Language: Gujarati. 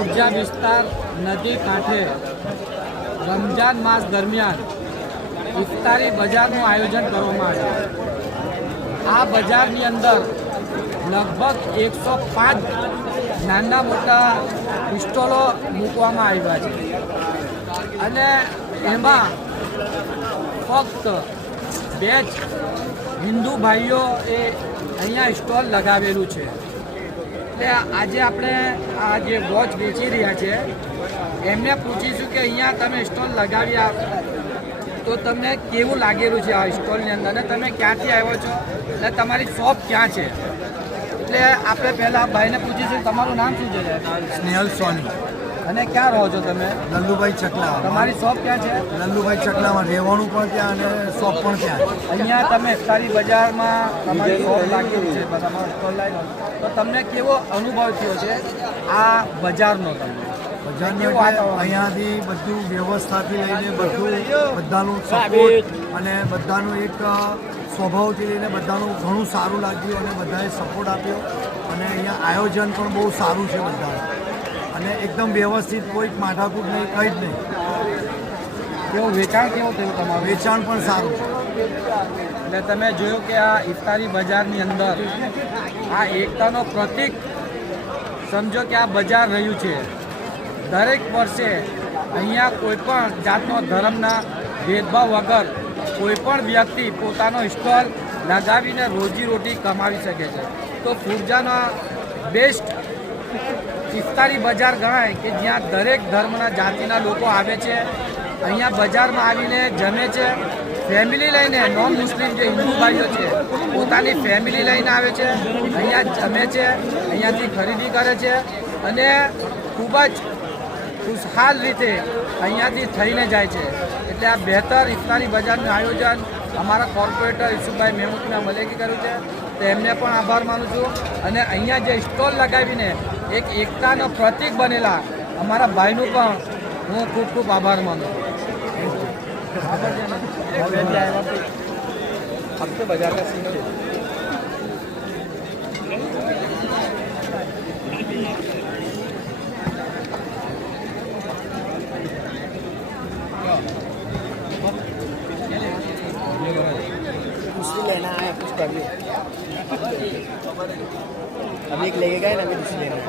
ઉર્જા વિસ્તાર નદી કાંઠે રમજાન માસ દરમિયાન ઇફતારી બજારનું આયોજન કરવામાં આવ્યું। આ બજારની અંદર લગભગ 105 નાના મોટા સ્ટોલો મૂકવામાં આવ્યા છે અને એમાં ફક્ત 2 જ હિન્દુ ભાઈઓએ અહીંયા સ્ટોલ લગાવેલું છે। એટલે આજે આપણે આ જે વોચ વેચી રહ્યા છે એમને પૂછીશું કે અહીંયા તમે સ્ટોલ લગાવ્યા તો તમને કેવું લાગેલું છે આ સ્ટોલની અંદર અને તમે ક્યાંથી આવ્યો છો અને તમારી શોપ ક્યાં છે? એટલે આપણે પહેલાં ભાઈને પૂછીશું તમારું નામ શું છે? સ્નેહલ સોની। અને ક્યાં રહો છો તમે? લલ્લુભાઈ ચકલા। તમારી શોપ ક્યાં છે? લલ્લુભાઈ ચકલામાં રહેવાનું પણ ત્યાં અને શોપ પણ ત્યાં। અહીંયા તમે ઇફતારી બજારમાં તમારી શોપ લાગેલી છે, તમારો સ્ટોલ લાગ્યો, તો તમને કેવો અનુભવ થયો છે આ બજારનો? તમને અહીંયાથી બધું વ્યવસ્થાથી લઈને બધાનું સપોર્ટ અને બધાનું એક સ્વભાવથી લઈને બધાનું ઘણું સારું લાગ્યું અને બધાએ સપોર્ટ આપ્યો અને અહીંયા આયોજન પણ બહુ સારું છે બધાનું અને એકદમ વ્યવસ્થિત, કોઈ માથાકૂટ નહીં, કંઈ જ નહીં। કેવું વેચાણ કેવું થયું તમારું? વેચાણ પણ સારું છે। એટલે તમે જોયું કે આ ઇફતારી બજારની અંદર આ એકતાનો પ્રતીક સમજો કે આ બજાર રહ્યું છે। દરેક વર્ષે અહીંયા કોઈપણ જાતનો ધર્મના ભેદભાવ વગર કોઈપણ વ્યક્તિ પોતાનો સ્ટોલ લગાવીને રોજીરોટી કમાવી શકે છે। તો ફુરજાનો બેસ્ટ ઇફતારી બજાર ગણાય કે જ્યાં દરેક ધર્મના જાતિના લોકો આવે છે, અહીંયા બજારમાં આવીને જમે છે, ફેમિલી લઈને, નોન મુસ્લિમ જે હિન્દુ ભાઈઓ છે પોતાની ફેમિલી લઈને આવે છે, અહીંયા જમે છે, અહીંયાથી ખરીદી કરે છે અને ખૂબ જ ખુશહાલ રીતે અહીંયાથી થઈને જાય છે। એટલે આ બહેતર ઇફતારી બજારનું આયોજન અમારા કોર્પોરેટર ઈસુભાઈ મહેમૂદના મલેકી કર્યું છે, તો એમને પણ આભાર માનું છું અને અહીંયા જે સ્ટોલ લગાવીને એક એકતાનો પ્રતીક બનેલા અમારા ભાઈનું પણ હું ખૂબ ખૂબ આભાર માનું છું। બજાર लेना है, कुछ कर लो। अभी एक लेके गए ना, अभी दूसरी लेना है।